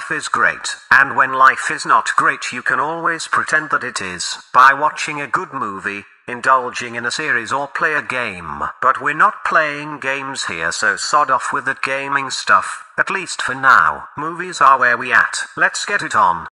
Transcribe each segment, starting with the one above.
life is great, and when life is not great you can always pretend that it is, by watching a good movie, indulging in a series or play a game. But we're not playing games here, so sod off with that gaming stuff, at least for now. Movies are where we at. Let's get it on.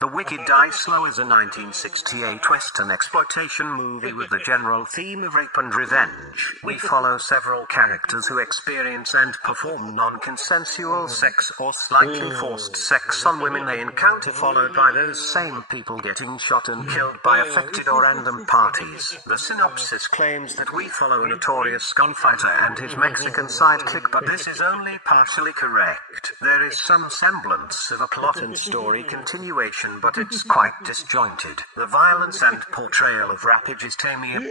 The Wicked Die Slow is a 1968 Western exploitation movie with the general theme of rape and revenge. We follow several characters who experience and perform non-consensual sex or slightly forced sex on women they encounter, followed by those same people getting shot and killed by affected or random parties. The synopsis claims that we follow a notorious gunfighter and his Mexican sidekick, but this is only partially correct. There is some semblance of a plot and story continuation, but it's quite disjointed. The violence and portrayal of rapage is tame.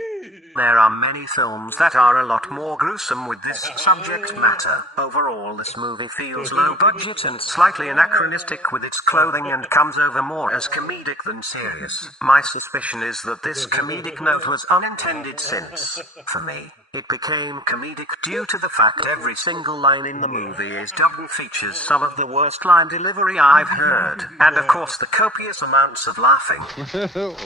There are many films that are a lot more gruesome with this subject matter. Overall, this movie feels low budget and slightly anachronistic with its clothing and comes over more as comedic than serious. My suspicion is that this comedic note was unintended since, for me, it became comedic due to the fact every single line in the movie is dubbed and features some of the worst line delivery I've heard. And of course the copious amounts of laughing. Well,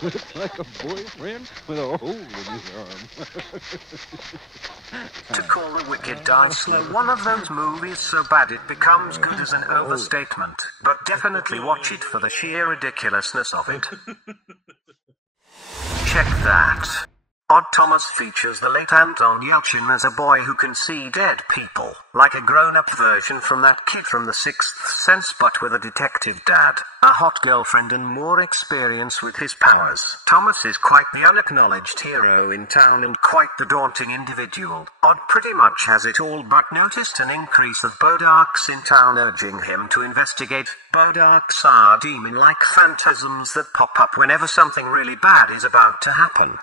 looks like a boyfriend with a hole in his arm. To call The Wicked Die Slow one of those movies so bad it becomes good is an overstatement, but definitely watch it for the sheer ridiculousness of it. Check that. Odd Thomas features the late Anton Yelchin as a boy who can see dead people, like a grown-up version from that kid from The Sixth Sense, but with a detective dad, a hot girlfriend and more experience with his powers. Thomas is quite the unacknowledged hero in town and quite the daunting individual. Odd pretty much has it all, but noticed an increase of Bodarks in town urging him to investigate. Bodarks are demon-like phantasms that pop up whenever something really bad is about to happen.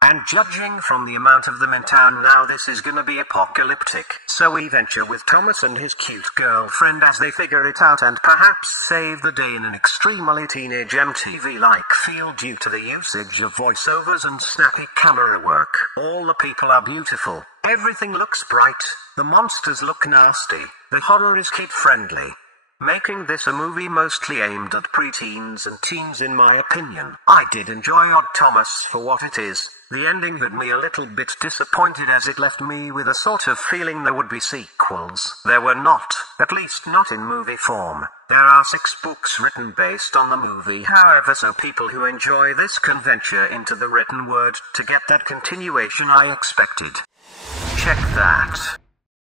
And judging from the amount of them in town now, this is gonna be apocalyptic. So we venture with Thomas and his cute girlfriend as they figure it out and perhaps save the day in an extremely teenage MTV-like feel due to the usage of voiceovers and snappy camera work. All the people are beautiful, everything looks bright, the monsters look nasty, the horror is kid-friendly, making this a movie mostly aimed at preteens and teens in my opinion. I did enjoy Odd Thomas for what it is. The ending had me a little bit disappointed as it left me with a sort of feeling there would be sequels. There were not, at least not in movie form. There are 6 books written based on the movie, however, so people who enjoy this can venture into the written word to get that continuation I expected. Check that.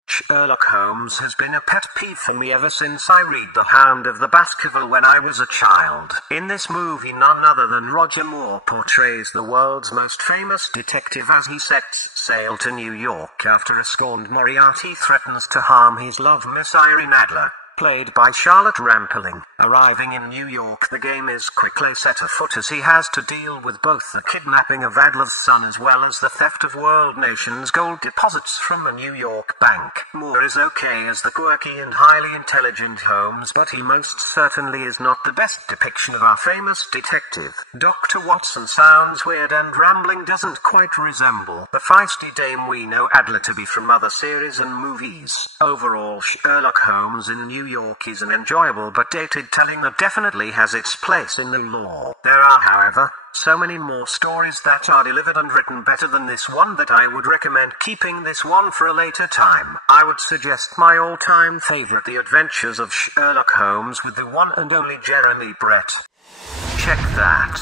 Sherlock Holmes has been a pet peeve for me ever since I read The Hound of the Baskerville when I was a child. In this movie, none other than Roger Moore portrays the world's most famous detective as he sets sail to New York after a scorned Moriarty threatens to harm his love, Miss Irene Adler, played by Charlotte Rampling. Arriving in New York, the game is quickly set afoot as he has to deal with both the kidnapping of Adler's son as well as the theft of World Nation's gold deposits from a New York bank. Moore is okay as the quirky and highly intelligent Holmes, but he most certainly is not the best depiction of our famous detective. Dr. Watson sounds weird and Rambling doesn't quite resemble the feisty dame we know Adler to be from other series and movies. Overall, Sherlock Holmes in New York is an enjoyable but dated telling that definitely has its place in the lore. There are, however, so many more stories that are delivered and written better than this one that I would recommend keeping this one for a later time. I would suggest my all-time favorite, The Adventures of Sherlock Holmes with the one and only Jeremy Brett. Check that.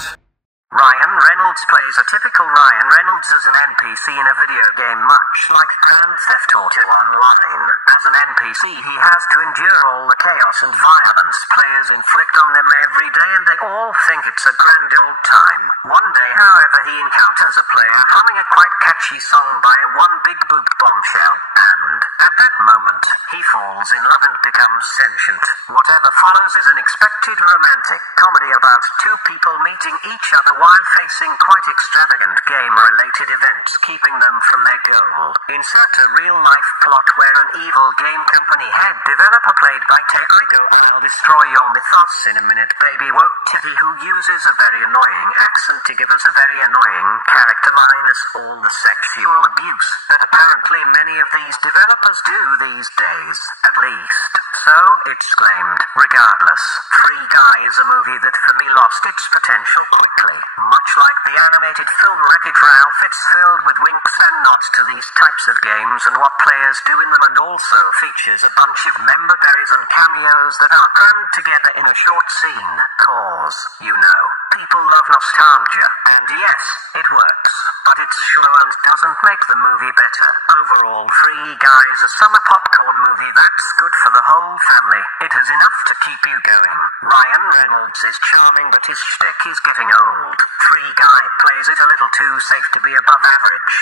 Ryan Reynolds plays a typical Ryan Reynolds as an NPC in a video game, much like Grand Theft Auto Online. As an NPC, he has to endure all the chaos and violence players inflict on them every day, and they all think it's a grand old time. One day, however, he encounters a player humming a quite catchy song by a one big boobed bombshell, and at that moment, he falls in love and becomes sentient. Whatever follows is an expected romantic comedy about 2 people meeting each other while facing quite extravagant game-related events keeping them from their goal. Insert a real-life plot where an evil game company head developer played by Taiko I'll destroy your mythos in a minute baby woke titty who uses a very annoying accent to give us a very annoying character minus all the sexual abuse that apparently many of these developers do these days, at least. So, exclaimed, regardless, Free Guy is a movie that for me lost its potential quickly. Much like the animated film Wreck-It Ralph, it's filled with winks and nods to these types of games and what players do in them, and also features a bunch of member berries and cameos that are crammed together in a short scene. Cause, you know, people love nostalgia, and yes, it works, but it sure doesn't make the movie better. Overall, Free Guy is a summer popcorn movie that's good for the whole family. It has enough to keep you going. Ryan Reynolds is charming, but his shtick is getting old. Free Guy plays it a little too safe to be above average.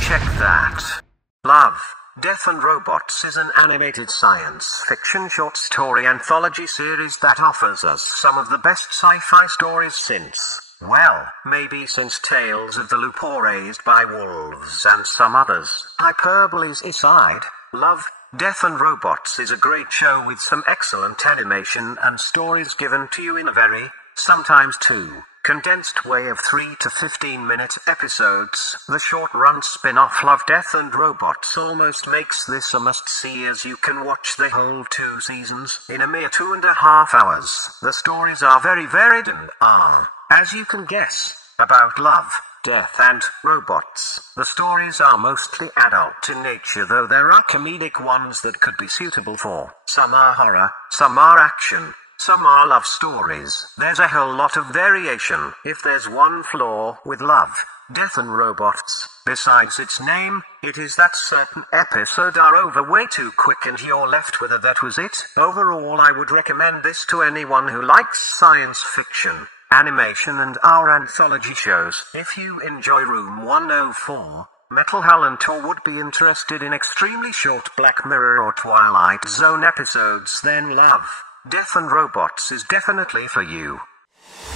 Check that. Love, Death and Robots is an animated science fiction short story anthology series that offers us some of the best sci-fi stories since, well, maybe since Tales of the Loop or Raised by Wolves and some others. Hyperboles aside, Love, Death and Robots is a great show with some excellent animation and stories given to you in a very, sometimes too, condensed way of 3 to 15-minute episodes. The short-run spin-off Love, Death and Robots almost makes this a must-see, as you can watch the whole 2 seasons in a mere 2.5 hours. The stories are very varied and are, as you can guess, about love, death and robots. The stories are mostly adult in nature, though there are comedic ones that could be suitable for. Some are horror, some are action, some are love stories. There's a whole lot of variation. If there's one flaw with Love, Death and Robots, besides its name, it is that certain episodes are over way too quick and you're left with a "that was it." Overall, I would recommend this to anyone who likes science fiction, animation and our anthology shows. If you enjoy Room 104, Metal Howland, or would be interested in extremely short Black Mirror or Twilight Zone episodes, then Love, Death and Robots is definitely for you.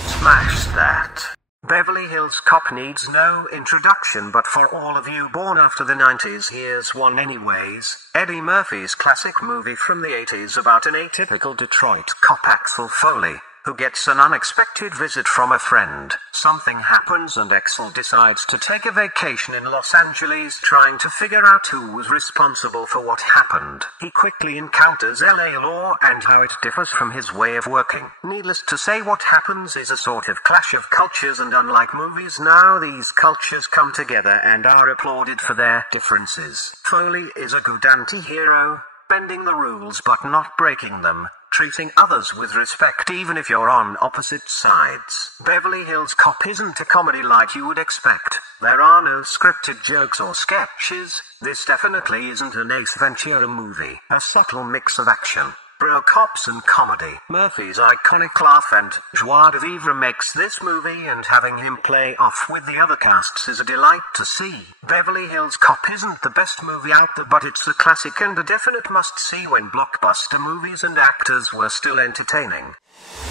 Smash that. Beverly Hills Cop needs no introduction, but for all of you born after the 90s, here's one anyways. Eddie Murphy's classic movie from the 80s about an atypical Detroit cop, Axel Foley, who gets an unexpected visit from a friend. Something happens and Axel decides to take a vacation in Los Angeles, trying to figure out who was responsible for what happened. He quickly encounters LA law and how it differs from his way of working. Needless to say, what happens is a sort of clash of cultures, and unlike movies now, these cultures come together and are applauded for their differences. Foley is a good anti-hero, bending the rules but not breaking them, treating others with respect even if you're on opposite sides. Beverly Hills Cop isn't a comedy like you would expect. There are no scripted jokes or sketches. This definitely isn't an Ace Ventura movie. A subtle mix of action, bro cops and comedy. Murphy's iconic laugh and joie de vivre makes this movie, and having him play off with the other casts is a delight to see. Beverly Hills Cop isn't the best movie out there, but it's a classic and a definite must-see when blockbuster movies and actors were still entertaining.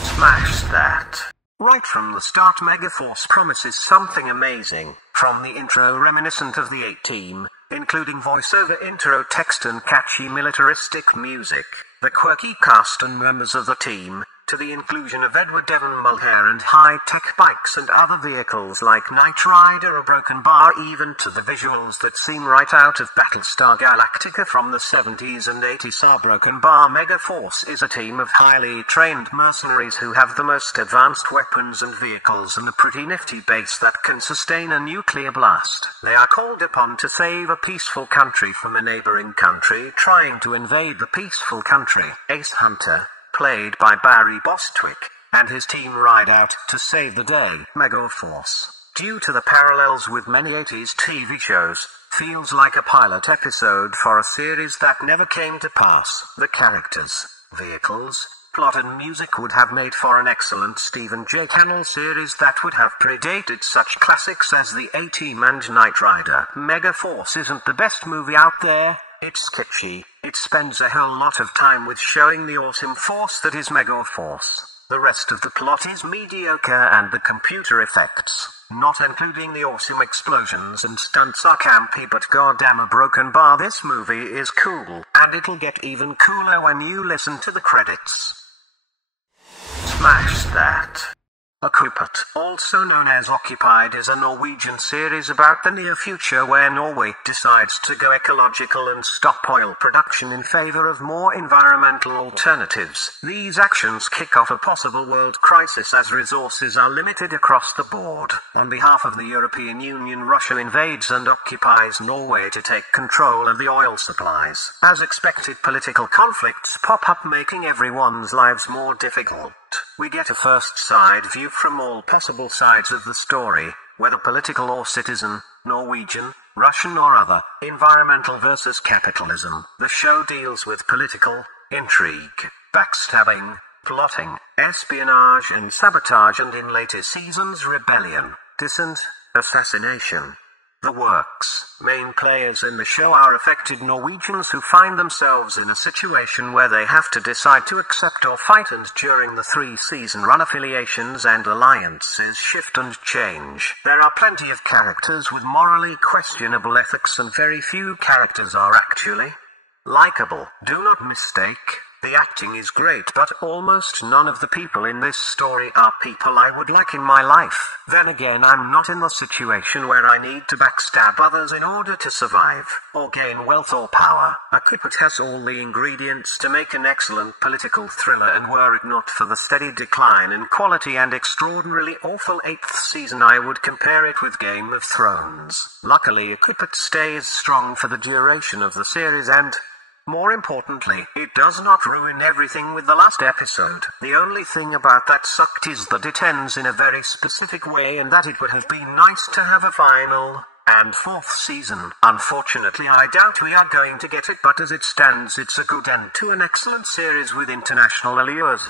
Smash that. Right from the start, MegaForce promises something amazing. From the intro reminiscent of the A-Team, including voiceover intro text and catchy militaristic music, the quirky cast and members of the team, to the inclusion of Edward Devon Mulhare and high-tech bikes and other vehicles like Knight Rider or Broken Bar, even to the visuals that seem right out of Battlestar Galactica from the 70s and 80s are Broken Bar. MegaForce is a team of highly trained mercenaries who have the most advanced weapons and vehicles and a pretty nifty base that can sustain a nuclear blast. They are called upon to save a peaceful country from a neighboring country trying to invade the peaceful country. Ace Hunter, played by Barry Bostwick, and his team ride out to save the day. MegaForce, due to the parallels with many 80s TV shows, feels like a pilot episode for a series that never came to pass. The characters, vehicles, plot and music would have made for an excellent Stephen J. Cannell series that would have predated such classics as The A-Team and Knight Rider. MegaForce isn't the best movie out there. It's sketchy. It spends a whole lot of time with showing the awesome force that is MegaForce. The rest of the plot is mediocre and the computer effects, not including the awesome explosions and stunts, are campy, but goddamn a Broken Bar, this movie is cool, and it'll get even cooler when you listen to the credits. Smash that. Okkupert, also known as Occupied, is a Norwegian series about the near future where Norway decides to go ecological and stop oil production in favor of more environmental alternatives. These actions kick off a possible world crisis as resources are limited across the board. On behalf of the European Union, Russia invades and occupies Norway to take control of the oil supplies. As expected, political conflicts pop up, making everyone's lives more difficult. We get a first-side view from all possible sides of the story, whether political or citizen, Norwegian, Russian or other, environmental versus capitalism. The show deals with political intrigue, backstabbing, plotting, espionage and sabotage, and in later seasons rebellion, dissent, assassination. The works. Main players in the show are affected Norwegians who find themselves in a situation where they have to decide to accept or fight, and during the 3-season run affiliations and alliances shift and change. There are plenty of characters with morally questionable ethics and very few characters are actually likable. Do not mistake. The acting is great, but almost none of the people in this story are people I would like in my life. Then again, I'm not in the situation where I need to backstab others in order to survive, or gain wealth or power. Okkupert has all the ingredients to make an excellent political thriller, and were it not for the steady decline in quality and extraordinarily awful 8th season, I would compare it with Game of Thrones. Luckily, Okkupert stays strong for the duration of the series, and more importantly, it does not ruin everything with the last episode. The only thing about that sucked is that it ends in a very specific way, and that it would have been nice to have a final and 4th season. Unfortunately, I doubt we are going to get it, but as it stands, it's a good end to an excellent series with international allures.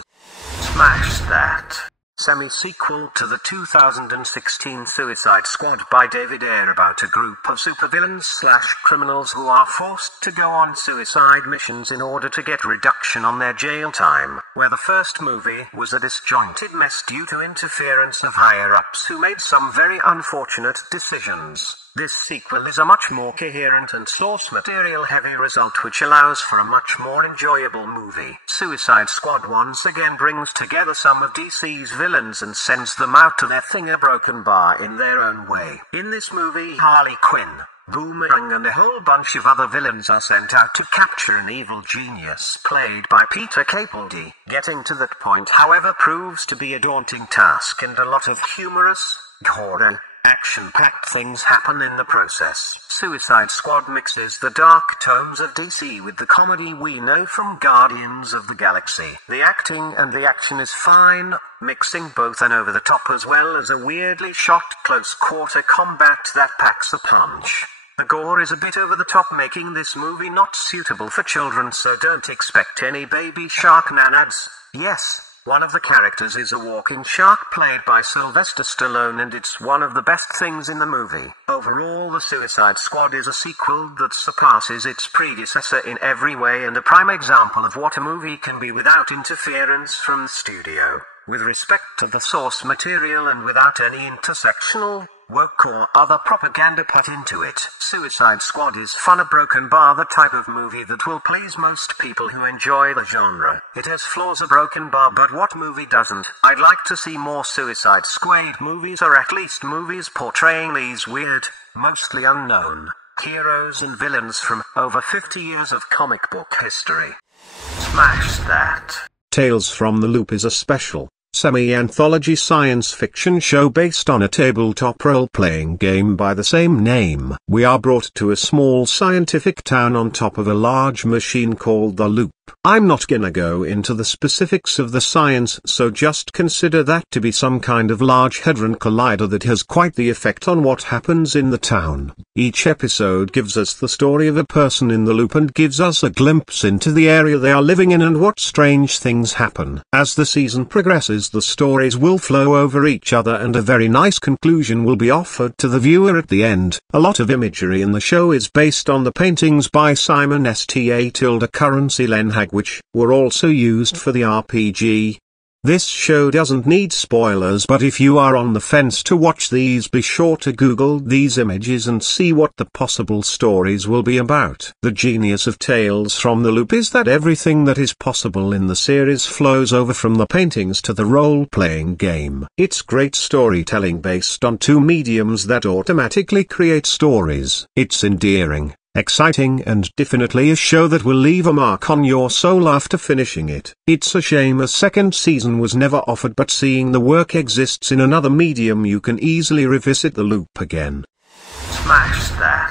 Smash that. Semi-sequel to the 2016 Suicide Squad by David Ayer, about a group of supervillains/criminals who are forced to go on suicide missions in order to get reduction on their jail time. Where the first movie was a disjointed mess due to interference of higher-ups who made some very unfortunate decisions, this sequel is a much more coherent and source material-heavy result, which allows for a much more enjoyable movie. Suicide Squad once again brings together some of DC's villains and sends them out to their broken bar in their own way. In this movie, Harley Quinn, Boomerang and a whole bunch of other villains are sent out to capture an evil genius played by Peter Capaldi. Getting to that point, however, proves to be a daunting task, and a lot of humorous, gore, action-packed things happen in the process. Suicide Squad mixes the dark tones of DC with the comedy we know from Guardians of the Galaxy. The acting and the action is fine, mixing both an over-the-top as well as a weirdly shot close-quarter combat that packs a punch. The gore is a bit over the top, making this movie not suitable for children, so don't expect any baby shark nanads. Yes, one of the characters is a walking shark played by Sylvester Stallone, and it's one of the best things in the movie. Overall, The Suicide Squad is a sequel that surpasses its predecessor in every way, and a prime example of what a movie can be without interference from the studio, with respect to the source material and without any intersectional work or other propaganda put into it. Suicide Squad is fun, a broken bar, the type of movie that will please most people who enjoy the genre. It has flaws, a broken bar, but what movie doesn't? I'd like to see more Suicide Squad movies, or at least movies portraying these weird, mostly unknown heroes and villains from over 50 years of comic book history. Smash that. Tales from the Loop is a special, semi-anthology science fiction show based on a tabletop role-playing game by the same name. We are brought to a small scientific town on top of a large machine called the Loop. I'm not gonna go into the specifics of the science, so just consider that to be some kind of large hadron collider that has quite the effect on what happens in the town. Each episode gives us the story of a person in the loop and gives us a glimpse into the area they are living in and what strange things happen. As the season progresses, the stories will flow over each other and a very nice conclusion will be offered to the viewer at the end. A lot of imagery in the show is based on the paintings by Simon Sta. Currency Lenhag, which were also used for the RPG. This show doesn't need spoilers, but if you are on the fence to watch these, be sure to Google these images and see what the possible stories will be about. The genius of Tales from the Loop is that everything that is possible in the series flows over from the paintings to the role-playing game. It's great storytelling based on two mediums that automatically create stories. It's endearing, exciting, and definitely a show that will leave a mark on your soul after finishing it. It's a shame a second season was never offered, but seeing the work exists in another medium, you can easily revisit the Loop again. Smash that.